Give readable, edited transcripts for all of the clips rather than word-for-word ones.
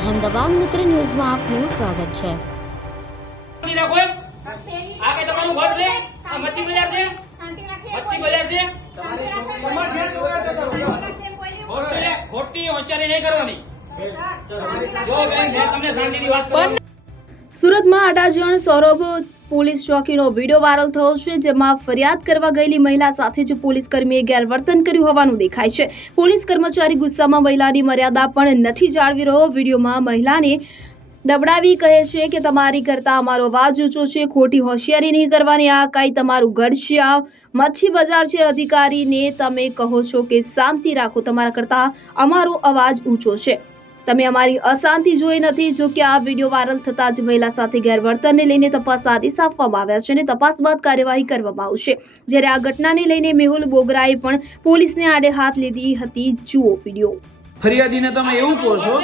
અહેમદાબાદ મિત્ર ન્યૂઝમાં આપનું સ્વાગત છે। સુરતમાં અડાજણ સૌરભ પોલીસ ચોકીનો વિડીયો વાયરલ થયો છે, જેમાં ફરિયાદ કરવા ગયેલી મહિલા સાથે જ પોલીસ કર્મીએ ગેરવર્તન કર્યું હોવાનું દેખાય છે। પોલીસ કર્મચારી ગુસ્સામાં મહિલાની મર્યાદા પણ નથી જાળવી રહ્યો। વિડીયોમાં મહિલાને દબડાવી કહે છે કે તમારી કરતા અમારો અવાજ ઊંચો છે, ખોટી હોશિયારી નહીં કરવાની, આ કાંઈ તમારું ઘર છે, આ મચ્છી બજાર છે, અધિકારીને તમે કહો છો કે શાંતિ રાખો, તમારા કરતા અમારો અવાજ ઊંચો છે, તમે અમારી અશાંતિ જોઈ નથી। જો કે આ વિડીયો વાયરલ થતાં જ મહિલા સાથે ગેરવર્તનને લઈને તપાસના આદેશ આપવામાં આવ્યા છે અને તપાસ બાદ કાર્યવાહી કરવામાં આવશે। જ્યારે આ ઘટનાને લઈને મેહુલ બોગરાએ પણ પોલીસને આડે હાથ લીધી હતી। જુઓ વિડીયો। ફરિયાદીને તમે એવું કહો છો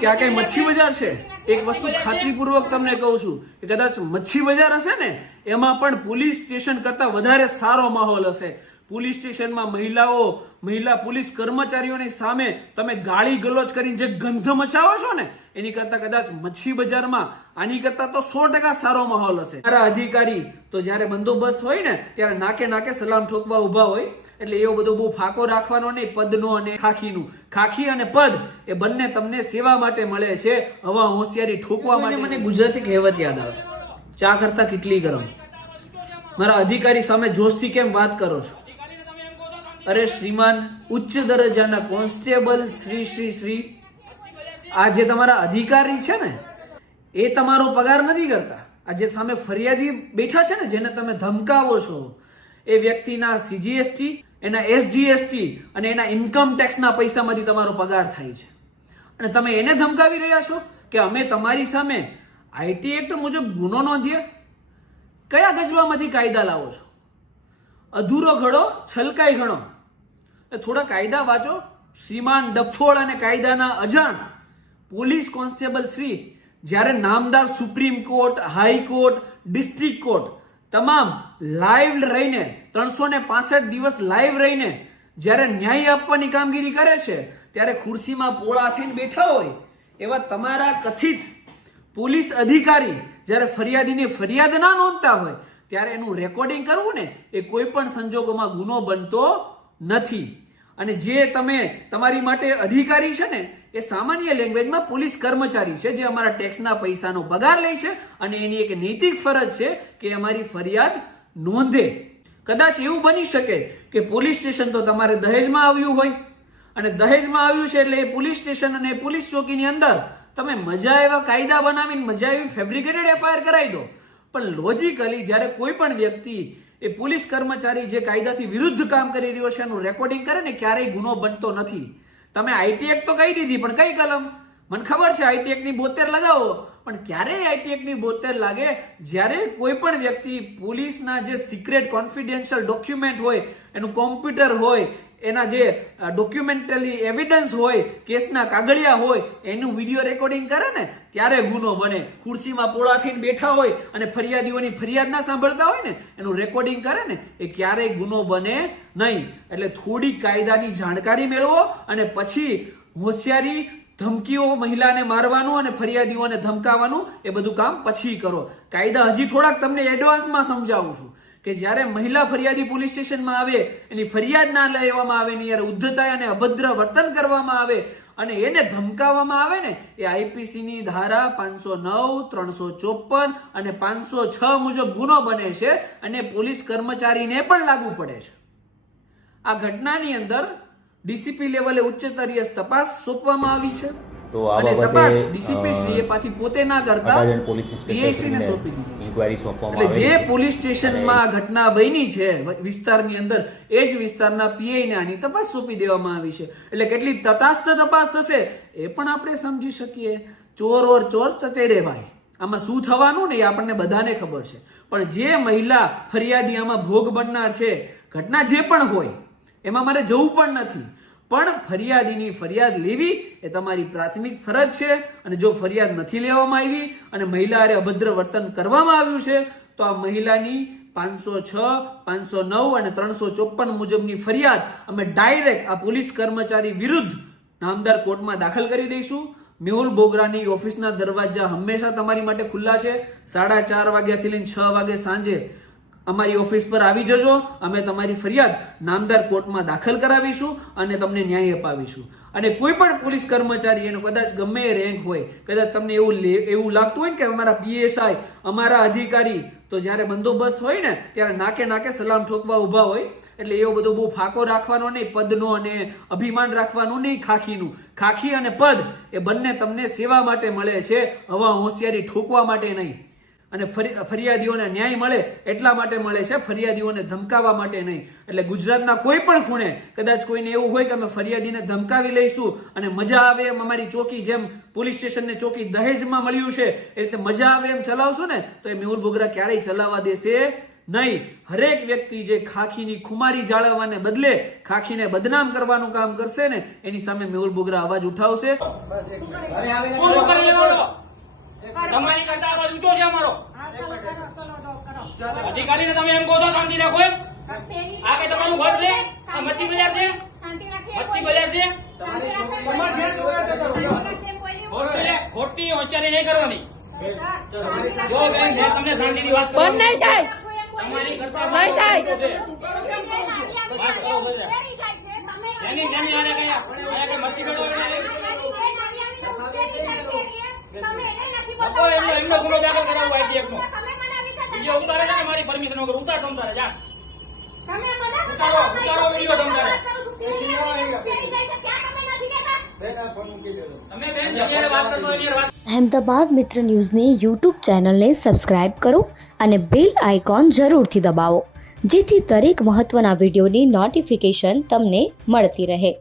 કે આ કઈ મચ્છી બજાર છે? એક વસ્તુ ખાતરીપૂર્વક તમને કહું છું કે કદાચ મચ્છી બજાર હશે ને, એમાં પણ પોલીસ સ્ટેશન કરતા વધારે સારો માહોલ હશે। પોલીસ સ્ટેશનમાં મહિલા પોલીસ કર્મચારીઓની સામે તમે ગાળી ગલોચ કરીને જે ગંધ મચાવો છો ને, એની કરતા કદાચ મચ્છી બજારમાં આની કરતા તો 100% સારો માહોલ હશે। મારા અધિકારી તો જ્યારે બંદોબસ્ત હોય ને ત્યારે નાકે નાકે સલામ ઠોકવા ઉભા હોય, એટલે એવો બધો બહુ ફાકો રાખવાનો નહીં। પદનો અને ખાખીનું, ખાખી અને પદ એ બંને તમને સેવા માટે મળે છે, હવા હોશિયારી ઠોકવા માટે। મને ગુજરાતી કહેવત યાદ આવે, ચા કરતા કેટલી ગરમ। મારા અધિકારી સામે જોશથી કેમ વાત કરો છો? અરે શ્રીમાન, ઉચ્ચ દરજ્જાના કોન્સ્ટેબલ શ્રી આ જે તમારા અધિકારી છે ને, એ તમારો પગાર નથી કરતા। આ જે સામે ફરિયાદી બેઠા છે ને, જેને તમે ધમકાવો છો, એ વ્યક્તિના CGST, એના SGST અને એના ઇન્કમ ટેક્સના પૈસામાંથી તમારો પગાર થાય છે, અને તમે એને ધમકાવી રહ્યા છો કે અમે તમારી સામે IT એક્ટ મુજબ ગુનો નોંધીએ। કયા ગજવામાંથી કાયદા લાવો છો? અધૂરો ઘડો છલકાઈ ઘણો। થોડા કાયદા વાંચો શ્રીમાન ડફોળ અને કાયદાના અજાણ પોલીસ કોન્સ્ટેબલ શ્રી। જ્યારે નામદાર supreme court, high court, district court તમામ લાઈવ રહીને 365 દિવસ લાઈવ રહીને જ્યારે ન્યાય આપવાની કામગીરી કરે છે, ત્યારે ખુરશીમાં પોળા થઈને બેઠા હોય એવા તમારા કથિત પોલીસ અધિકારી જ્યારે ફરિયાદીની ફરિયાદ ના નોંધતા હોય, ત્યારે એનું રેકોર્ડિંગ કરવું ને એ કોઈ પણ સંજોગોમાં ગુનો બનતો નથી। અને જે તમારી માટે અધિકારી છે ને, એ સામાન્ય લેંગ્વેજમાં પોલીસ કર્મચારી છે, જે અમારા ટેક્સના પૈસાનો પગાર લે છે, અને એની એક નૈતિક ફરજ છે કે અમારી ફરિયાદ નોંધે। કદાચ એવું બની શકે કે પોલીસ સ્ટેશન તો તમારે દહેજમાં આવ્યું હોય, અને દહેજમાં આવ્યું છે એટલે એ પોલીસ સ્ટેશન અને પોલીસ ચોકીની અંદર તમે મજા એવા કાયદા બનાવીને મજા એવી ફેબ્રિકેટેડ FIR કરાવી દો। પણ લોજિકલી જ્યારે કોઈ પણ વ્યક્તિ એ પોલીસ કર્મચારી જે કાયદાથી વિરુદ્ધ કામ કરી રહ્યો છે એનું રેકોર્ડિંગ કરે ને, ક્યારેય ગુનો બનતો નથી। તમે IT એક્ટ તો કહી દીધી, પણ કઈ કલમ? મને ખબર છે IT એક્ટની 72 લગાવો, પણ ક્યારેય IT એક્ટની 72 લાગે જ્યારે કોઈ પણ વ્યક્તિ પોલીસના જે સિક્રેટ કોન્ફિડેન્શિયલ ડોક્યુમેન્ટ હોય, એનું કોમ્પ્યુટર હોય, એના જે ડોક્યુમેન્ટરી એવિડન્સ હોય, કેસના કાગળિયા હોય, એનું વિડીયો રેકોર્ડિંગ કરે ને, ત્યારે ગુનો બને। ખુરશીમાં પોળા થઈને બેઠા હોય અને ફરિયાદીઓની ફરિયાદ ના સાંભળતા હોય ને, એનું રેકોર્ડિંગ કરે ને, એ ક્યારેય ગુનો બને નહીં। એટલે થોડી કાયદાની જાણકારી મેળવો અને પછી હોશિયારી, ધમકીઓ, મહિલાને મારવાનું અને ફરિયાદીઓને ધમકાવવાનું, એ બધું કામ પછી કરો। કાયદા હજી થોડાક તમને એડવાન્સમાં સમજાવું છું કે જ્યારે મહિલા ફરિયાદી પોલીસ સ્ટેશનમાં આવે, એની ફરિયાદ ના લેવામાં આવે ને, યાર ઉદ્ધતાઈ અને અભદ્ર વર્તન કરવામાં આવે અને એને ધમકાવવામાં આવે ને, એ IPC ની ધારા 509, 354 અને 506 મુજબ ગુનો બને છે, અને પોલીસ કર્મચારીને પણ લાગુ પડે છે। આ ઘટનાની અંદર DCP લેવલે ઉચ્ચસ્તરીય તપાસ સોંપવામાં આવી છે, તો આ અને બાબતે તપાસ DCP શ્રીએ પાછી પોતે ના કરતા પોલીસ ઇન્સ્પેક્ટરને સોંપી દીધી। ઇન્ક્વાયરી સોંપવામાં એટલે જે પોલીસ સ્ટેશનમાં ઘટના બની છે વિસ્તારની અંદર, એ જ વિસ્તારના PI ને આની તપાસ સોંપી દેવામાં આવી છે। એટલે કેટલી તટસ્થ તપાસ થશે એ પણ આપણે સમજી શકીએ। ચોર ઓર ચોર ચચેરે ભાઈ, આમાં શું થવાનું ને એ આપણને બધાને ખબર છે, પણ જે મહિલા ફરિયાદી આમાં ભોગ બનનાર છે, ઘટના જે પણ હોય એમાં મારે જવું પણ નથી, પણ ફરિયાદીની ફરિયાદ લેવી એ તમારી પ્રાથમિક ફરજ છે। અને જો ફરિયાદ નથી લેવામાં આવી અને મહિલા હારે અભદ્ર વર્તન કરવામાં આવ્યું છે, તો આ મહિલાની 506, 509 અને 354 મુજબની ફરિયાદ અમે ડાયરેક્ટ આ પોલીસ કર્મચારી વિરુદ્ધ નામદાર કોર્ટમાં દાખલ કરી દઈશું। મેહુલ બોગરાની ઓફિસના દરવાજા હંમેશા તમારી માટે ખુલ્લા છે. 4:30 વાગ્યાથી લઈને 6 વાગે સાંજે અમારી ઓફિસ પર આવી જજો. અમે તમારી ફરિયાદ નામદાર કોર્ટમાં દાખલ કરાવીશું અને તમને ન્યાય અપાવીશું. અને કોઈ પણ પોલીસ કર્મચારી એનો કદાચ ગમે એ રેન્ક હોય, કદાચ તમને એવું લાગતું હોય ને કે અમારા પીએસઆઈ, અમારા અધિકારી તો જ્યારે બંદોબસ્ત હોય ને ત્યારે નાકે નાકે સલામ ઠોકવા ઉભા હોય, એટલે એવો બધો બહુ ફાંકો રાખવાનો નહીં, પદનો અને અભિમાન રાખવાનું નહીં. ખાખી અને પદ એ બંને તમને સેવા માટે મળે છે, હવા હોશિયારી ઠોકવા માટે નહીં. અને ફરિયાદીઓને ન્યાય મળે એટલા માટે મળે છે, ફરિયાદીઓને ધમકાવવા માટે નહીં. એટલે ગુજરાતના કોઈ પણ ખૂણે કદાચ કોઈને એવું હોય કે અમે ફરિયાદીને ધમકાવી લઈશું અને મજા આવે એમ અમારી ચોકી, જેમ પોલીસ સ્ટેશનને ચોકી દહેજમાં મળ્યું છે એ રીતે મજા આવે એમ ચલાવશું ને, તો એ મેહુલ બોગરા ક્યારેય ચલાવવા દેશે નહીં. હરેક વ્યક્તિ જે ખાખીની ખુમારી જાળવવાને બદલે ખાખીને બદનામ કરવાનું કામ કરશે ને, એની સામે મેહુલ બોગરા અવાજ ઉઠાવશે. તમારી કરતા અવાજ ઊંચો છે અમારો. અધિકારીને તમે એમ કહો છો શાંતિ રાખો એમ? આ કે તમારું ઘર છે? આ મચ્છી બજાર છે? મચ્છી બજાર છે? ખોટી હોશિયારી નહીં કરવાની. જો બેન છે તમને શાંતિની વાત કરો. બંધ નહીં થાય. તમારી કરતા નહીં થાય. જેની આને કયા મચ્છી બજાર એમનો ગુનો દાખલ કરાવવો આઈટીએફ નો. વિડીયો ઉતારે છે મારી પરમિશન વગર. ઉતાર તમતારે જા. ઉતારો વિડીયો તમતારે. તમે બેન જગ્યાએ વાત કરતો એની વાત. અહેમદાબાદ મિત્ર ન્યૂઝની યુટ્યુબ ચેનલને સબસ્ક્રાઇબ કરો અને બેલ આઇકોન જરૂરથી દબાવો, જેથી દરેક મહત્ત્વના વિડીયોની નોટિફિકેશન તમને મળતી રહે.